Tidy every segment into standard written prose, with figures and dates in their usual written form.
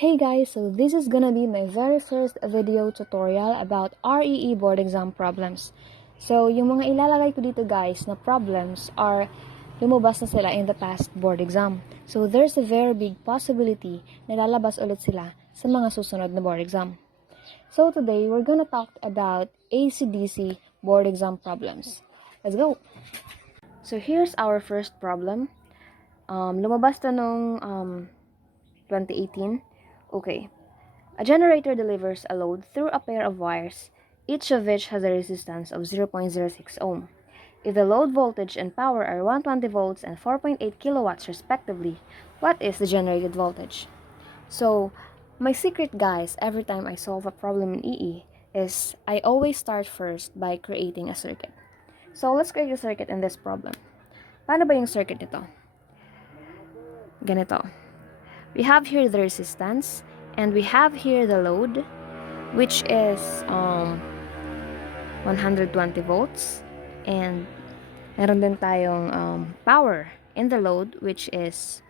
Hey guys, so this is gonna be my very first video tutorial about REE board exam problems. So, yung mga ilalagay ko dito guys na problems are lumabas na sila in the past board exam. So, there's a very big possibility na lalabas ulit sila sa mga susunod na board exam. So, today, we're gonna talk about AC/DC board exam problems. Let's go! So, here's our first problem. Lumabas na nung 2018. Okay. A generator delivers a load through a pair of wires, each of which has a resistance of 0.06 ohm. If the load voltage and power are 120 volts and 4.8 kilowatts respectively, what is the generated voltage? So, my secret guys, every time I solve a problem in EE, is I always start first by creating a circuit. So, let's create a circuit in this problem. Paano ba yung circuit nito? Ganito. We have here the resistance, and we have here the load, which is 120 volts, and meron din tayong power in the load, which is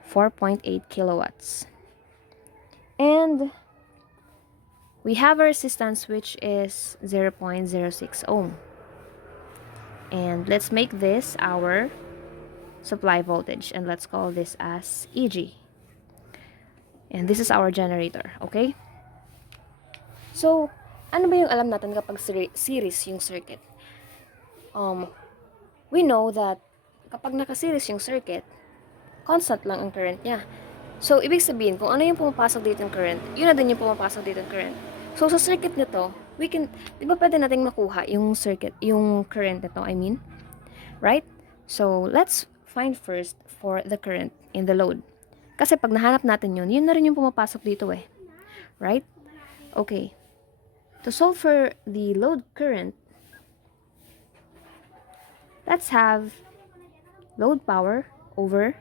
4.8 kilowatts. And we have a resistance, which is 0.06 ohm. And let's make this our supply voltage, and let's call this as EG. And this is our generator, okay? So, ano ba yung alam natin kapag series yung circuit? We know that kapag naka-series yung circuit, constant lang ang current niya. So, ibig sabihin, kung ano yung pumapasok dito ng current, yun na din yung pumapasok dito ng current. So, sa circuit nito, we can, di ba pwede nating makuha yung circuit, yung current nito, I mean? Right? So, let's find first for the current in the load. Kasi pag nahanap natin yun na rin yung pumapasok dito eh. Right? Okay. To solve for the load current, let's have load power over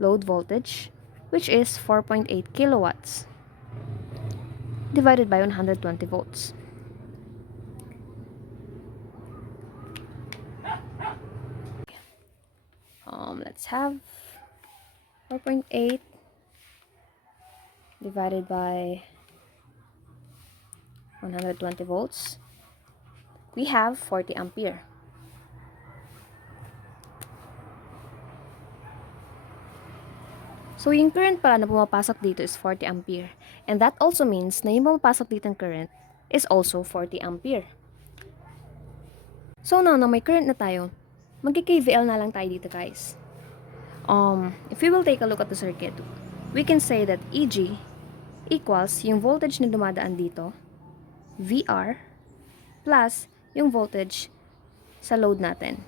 load voltage, which is 4.8 kilowatts divided by 120 volts. Let's have 4.8 divided by 120 volts. We have 40 ampere. So, yung current pala na pumapasok dito is 40 ampere. And that also means na yung pumapasok dito ng current is also 40 ampere. So, now na may current na tayo, magki-KVL na lang tayo dito guys. If we will take a look at the circuit, we can say that EG equals yung voltage na dumadaan dito, VR, plus yung voltage sa load natin.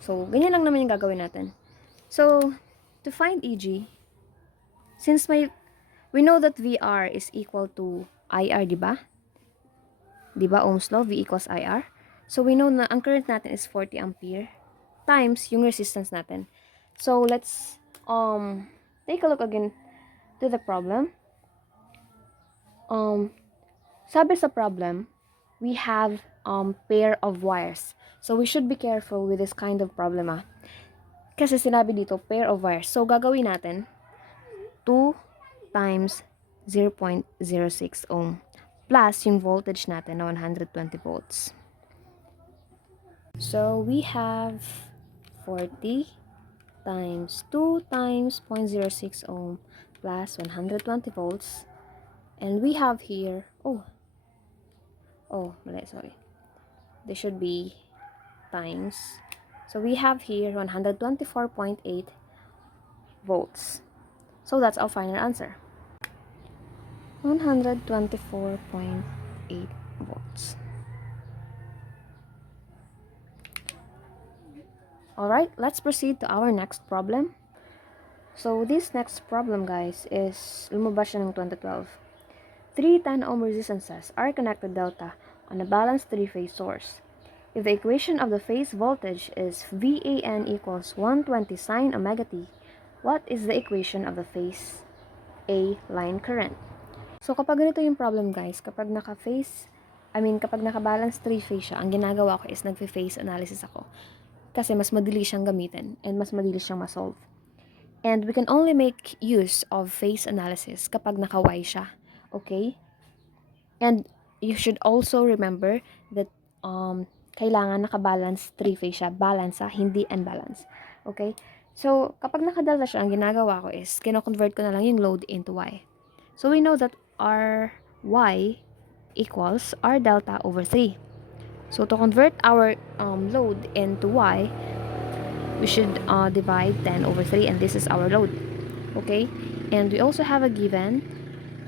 So, ganyan lang naman yung gagawin natin. So, to find EG, since we know that VR is equal to IR, diba? Diba, Ohm's law, V equals IR. So, we know na ang current natin is 40 ampere times yung resistance natin. So, let's take a look again to the problem. Sabi sa problem, we have pair of wires. So, we should be careful with this kind of problem, Kasi sinabi dito, pair of wires. So, gagawin natin 2 times 0.06 ohm plus yung voltage natin na 120 volts. So, we have 40 times 2 times 0.06 ohm plus 120 volts. And we have here, mali, sorry. This should be times. So, we have here 124.8 volts. So, that's our final answer. 124.8 volts. Alright, let's proceed to our next problem. So, this next problem, guys, is lumabas siya ng 2012. 3 10 ohm resistances are connected delta on a balanced 3-phase source. If the equation of the phase voltage is VAN equals 120 sine omega t, what is the equation of the phase A line current? So, kapag ganito yung problem, guys, kapag naka-balance 3-phase siya, ang ginagawa ko is nagfe-phase analysis ako. Kasi mas madali siyang gamitin and mas madali siyang ma-solve. And we can only make use of phase analysis kapag naka-Y siya. Okay? And you should also remember that kailangan naka-balance three-phase siya. Balance hindi unbalance. Okay? So, kapag naka-delta siya, ang ginagawa ko is, kino-convert ko na lang yung load into Y. So, we know that our Y equals R delta over 3. So, to convert our load into Y, we should divide 10 over 3, and this is our load. Okay? And we also have a given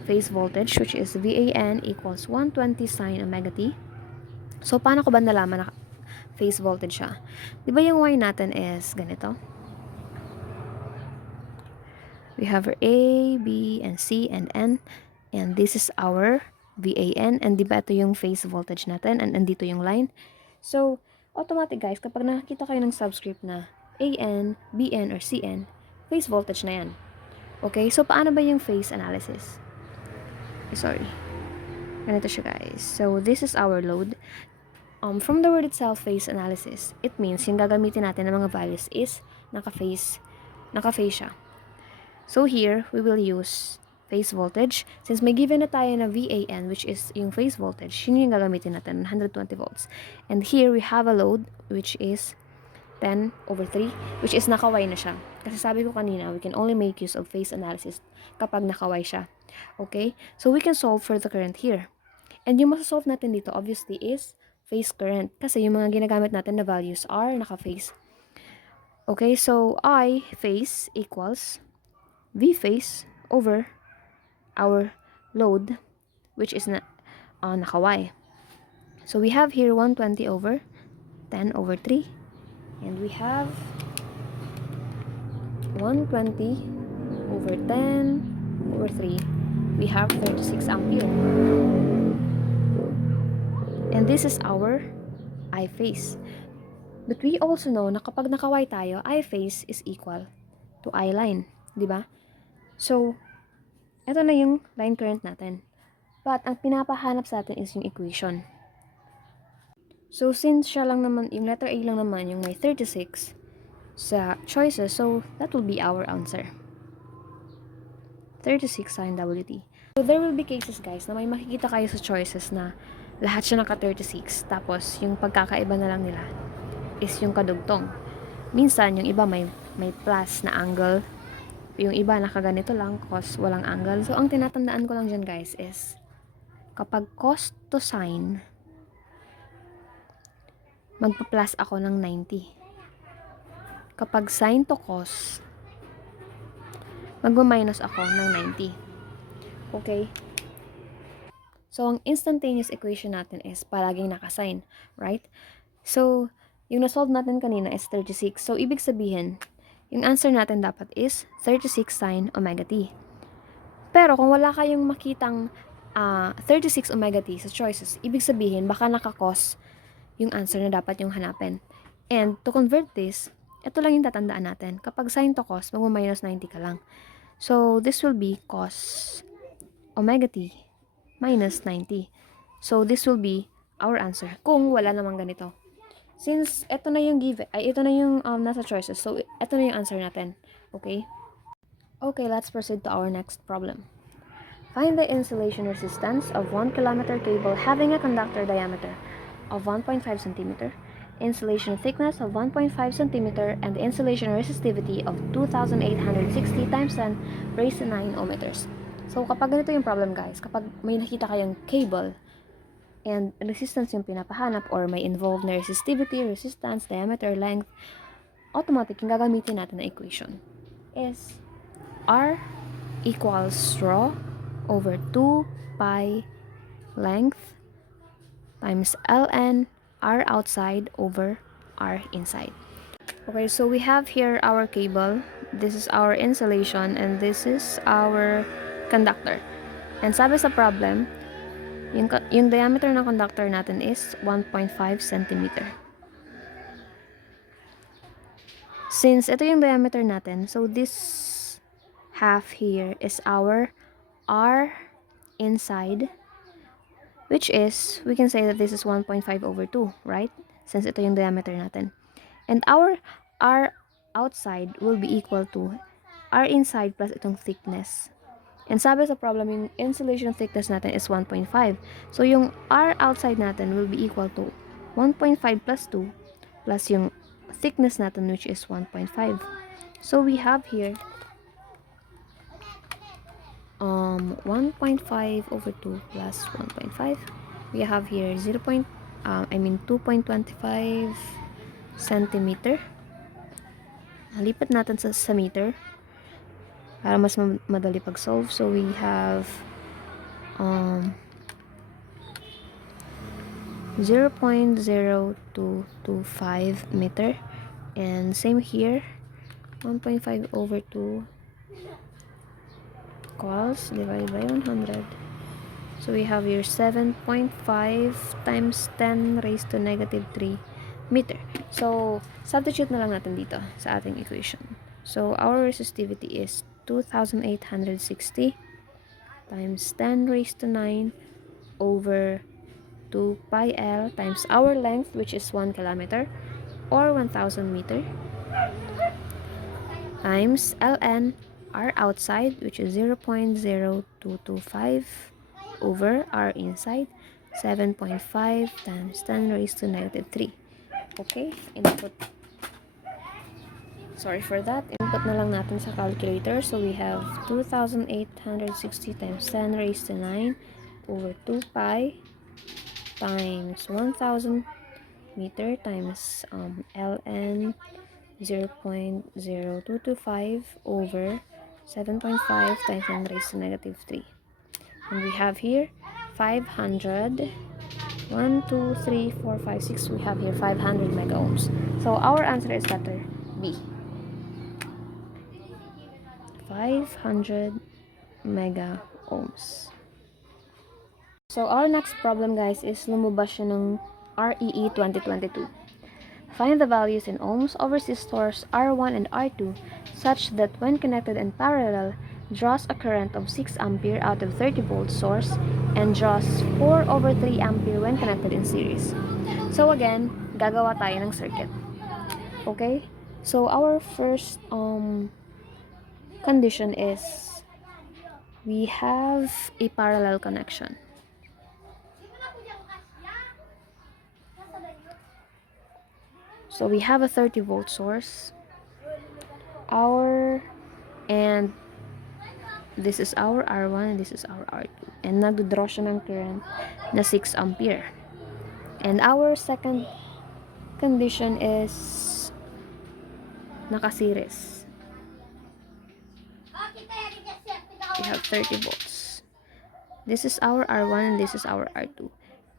phase voltage, which is VAN equals 120 sine omega t. So, paano ko ba nalaman na phase voltage siya? Di ba yung Y natin is ganito? We have our A, B, and C, and N. And this is our VAN. And di ba ito yung phase voltage natin? And andito yung line. So, automatic guys, kapag nakakita kayo ng subscript na AN, BN, or CN, phase voltage na yan. Okay? So, paano ba yung phase analysis? Sorry. Ganito siya guys. So, this is our load. From the word itself, phase analysis, it means yung gagamitin natin ng mga values is naka-phase siya. So here, we will use phase voltage. Since may given na tayo na VAN, which is yung phase voltage, yun yung gagamitin natin, 120 volts. And here, we have a load, which is 10 over 3, which is naka-Y na siya. Kasi sabi ko kanina, we can only make use of phase analysis kapag naka-Y siya. Okay? So, we can solve for the current here. And yung masasolve natin dito, obviously, is phase current. Kasi yung mga ginagamit natin na values are naka-phase. Okay, so I phase equals V phase over our load, which is naka-Y. So we have here 120 over 10 over 3. And we have 120 over 10 over 3. We have 36 ampere. And this is our I phase. But we also know na kapag naka-Y tayo, I phase is equal to I line. Diba? So, ito na yung line current natin. But, ang pinapahanap sa atin is yung equation. So, since siya lang naman, yung letter A lang naman, yung may 36 sa choices, so, that will be our answer. 36 sine WT. So, there will be cases, guys, na may makikita kayo sa choices na lahat siya naka-36. Tapos, yung pagkakaiba na lang nila is yung kadugtong. Minsan, yung iba may plus na angle. Yung iba nakaganito lang, cos walang angle. So, ang tinatandaan ko lang dyan, guys, is kapag cos to sine, magpa-plus ako ng 90. Kapag sine to cos, magma-minus ako ng 90. Okay? So, ang instantaneous equation natin is palaging naka-sine, right? So, yung na-solve natin kanina is 36. So, ibig sabihin, yung answer natin dapat is 36 sine omega t. Pero kung wala kayong makitang 36 omega t sa choices, ibig sabihin baka naka-cos yung answer na dapat yung hanapin. And to convert this, ito lang yung tatandaan natin. Kapag sine to cos, magma-minus 90 ka lang. So, this will be cos omega t minus 90. So, this will be our answer kung wala namang ganito. Since ito na yung ito na yung nasa choices, so ito na yung answer natin. Okay? Okay, let's proceed to our next problem. Find the insulation resistance of 1 kilometer cable having a conductor diameter of 1.5 cm, insulation thickness of 1.5 cm, and insulation resistivity of 2,860 times 10 raised to 9 ohms. So, kapag ganito yung problem, guys, kapag may nakita kayong cable, and resistance yung pinapahanap or may involved na resistivity, resistance, diameter, length, automatic yung gagamitin natin na equation is R equals rho over 2 pi length times ln R outside over R inside. Okay, so we have here our cable. This is our insulation and this is our conductor. And sabi sa problem, yung diameter ng conductor natin is 1.5 cm. Since ito yung diameter natin, so this half here is our R inside, which is, we can say that this is 1.5 over 2, right? Since ito yung diameter natin. And our R outside will be equal to R inside plus itong thickness. And sabi sa problem, yung insulation thickness natin is 1.5. So, yung R outside natin will be equal to 1.5 plus 2 plus yung thickness natin which is 1.5. So, we have here 1.5 over 2 plus 1.5. We have here 2.25 centimeter. Lipat natin sa meter para mas madali pag-solve. So, we have 0.0225 meter. And same here, 1.5 over 2 equals divided by 100. So, we have here 7.5 times 10 raised to negative 3 meter. So, substitute na lang natin dito sa ating equation. So, our resistivity is 2,860 times 10 raised to 9 over 2 pi L times our length, which is 1 kilometer or 1,000 meter, times ln, R outside, which is 0.0225 over R inside, 7.5 times 10 raised to negative 3. Okay, sorry for that. Input na lang natin sa calculator. So, we have 2,860 times 10 raised to 9 over 2 pi times 1,000 meter times ln 0.0225 over 7.5 times 10 raised to negative 3. And we have here 500. 1, 2, 3, 4, 5, 6. We have here 500 mega ohms. So, our answer is letter B. 500 mega ohms. So, our next problem, guys, is lumabas siya ng REE 2022. Find the values in ohms of resistors R1 and R2 such that when connected in parallel, draws a current of 6 ampere out of 30 volt source and draws 4 over 3 ampere when connected in series. So again, gagawa tayo ng circuit. Okay? So our first condition is we have a parallel connection. So we have a 30 volt source. And this is our R1 and this is our R2. And nagdodraw siya ng current na 6 ampere. And our second condition is nakaseries. We have 30 volts. This is our R1 and this is our R2.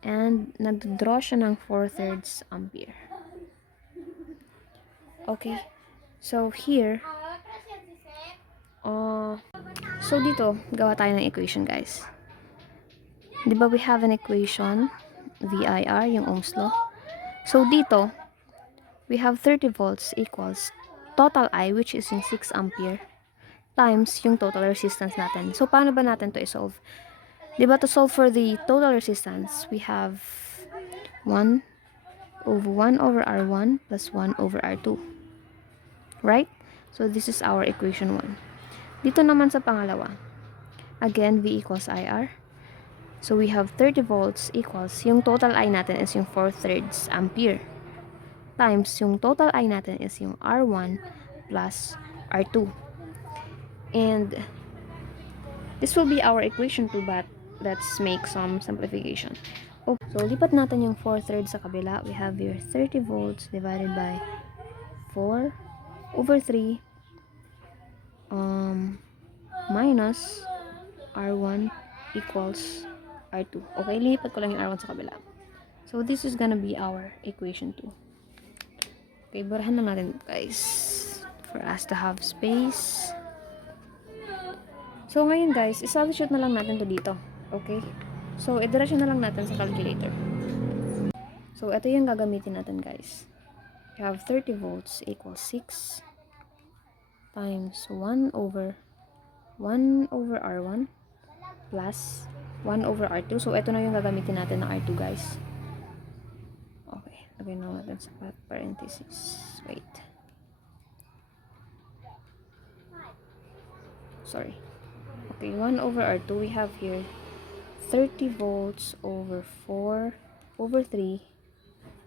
And nagdodraw siya ng 4/3 ampere. Okay. So here, so dito, gawa tayo ng equation, guys. Diba we have an equation, VIR, yung Ohm's law. So dito, we have 30 volts equals total I, which is yung 6 ampere, times yung total resistance natin. So, paano ba natin to i-solve? Diba to solve for the total resistance, we have 1 over R1 plus 1 over R2. Right? So, this is our equation 1. Dito naman sa pangalawa, again, V equals IR. So, we have 30 volts equals, yung total I natin is yung 4/3 ampere. Times, yung total I natin is yung R1 plus R2. And, this will be our equation 2, but let's make some simplification. Okay, so, lipat natin yung 4/3 sa kabila. We have here 30 volts divided by 4 over 3 minus R1 equals R2. Okay, lipat ko lang yung R1 sa kabila. So, this is gonna be our equation 2. Okay, burahan na natin, guys, for us to have space. So, ngayon, guys, i-substitute na lang natin to dito. Okay? So, i-diretso na lang natin sa calculator. So, ito yung gagamitin natin, guys. We have 30 volts equals 6 times 1 over R1 plus 1 over R2. So, ito na yung gagamitin natin ng R2, guys. Okay. Lagay na natin sa parenthesis. Wait. sorry. Okay, 1 over R2, we have here 30 volts over 4 over 3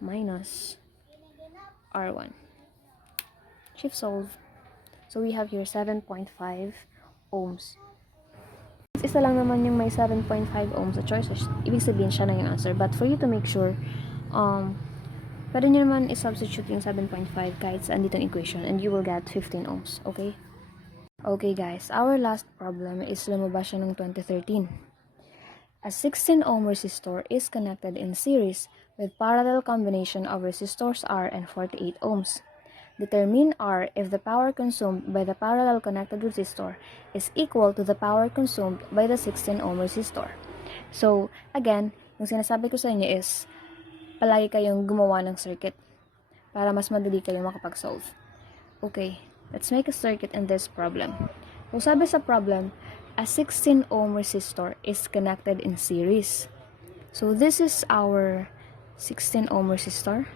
minus R1. Shift solve. So we have here 7.5 ohms. Isa lang naman yung may 7.5 ohms sa choices. Ibig sabihin siya na yung answer. But for you to make sure, pwede nyo naman i-substitute yung 7.5 kahit sa anditong equation and you will get 15 ohms. Okay? Okay guys, our last problem is lumabas siya ng 2013. A 16 ohm resistor is connected in series with parallel combination of resistors R and 48 ohms. Determine R if the power consumed by the parallel connected resistor is equal to the power consumed by the 16 ohm resistor. So, again, yung sinasabi ko sa inyo is, palagi kayong gumawa ng circuit para mas madali kayong makapag-solve. Okay, let's make a circuit in this problem. So, sabi sa problem, a 16 ohm resistor is connected in series. So, this is our 16 ohm resistor.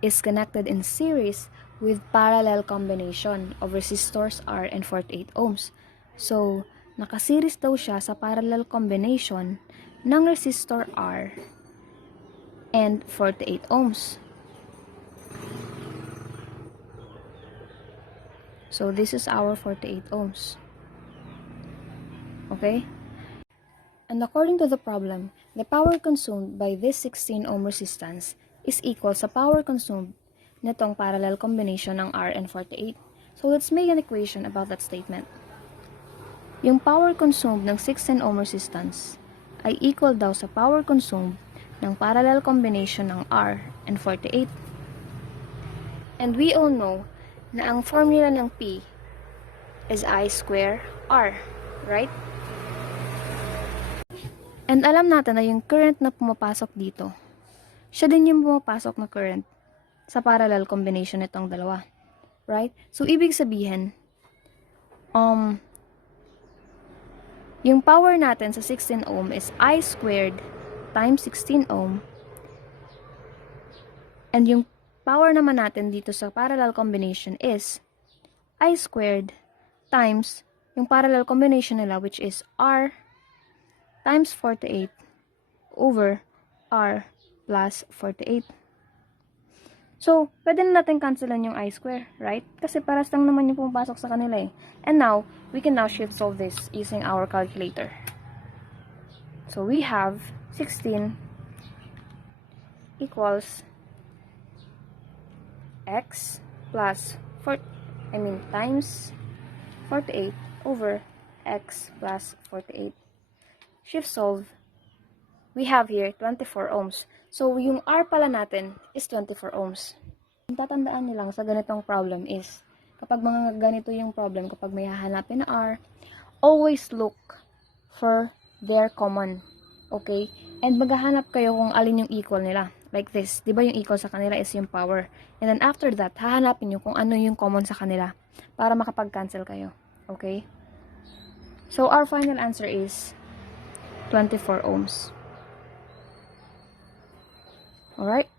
Is connected in series with parallel combination of resistors R and 48 ohms. So, nakaseries daw siya sa parallel combination ng resistor R and 48 ohms. So, this is our 48 ohms. Okay? And according to the problem, the power consumed by this 16 ohm resistance is equal sa power consumed nitong parallel combination ng R and 48. So, let's make an equation about that statement. Yung power consumed ng 16 ohm resistance ay equal daw sa power consumed ng parallel combination ng R and 48. And we all know na ang formula ng P is I square R, right? And alam natin na yung current na pumapasok dito, siya din yung pumapasok na current sa parallel combination nitong dalawa. Right? So, ibig sabihin, yung power natin sa 16 ohm is I squared times 16 ohm. And yung power naman natin dito sa parallel combination is I squared times yung parallel combination nila, which is R times 48 over R plus 48. So, pwede na natin cancelan yung I square, right? Kasi paras lang naman yung pumapasok sa kanila eh. And now, we can now shift solve this using our calculator. So, we have 16 equals x plus times 48 over x plus 48. Shift solve. We have here 24 ohms. So, yung R pala natin is 24 ohms. Yung tatandaan nyo lang sa ganitong problem is, kapag mga ganito yung problem, kapag may hahanapin na R, always look for their common. Okay? And maghahanap kayo kung alin yung equal nila. Like this. Diba yung equal sa kanila is yung power. And then after that, hahanapin nyo kung ano yung common sa kanila para makapag-cancel kayo. Okay? So, our final answer is 24 ohms. Alright?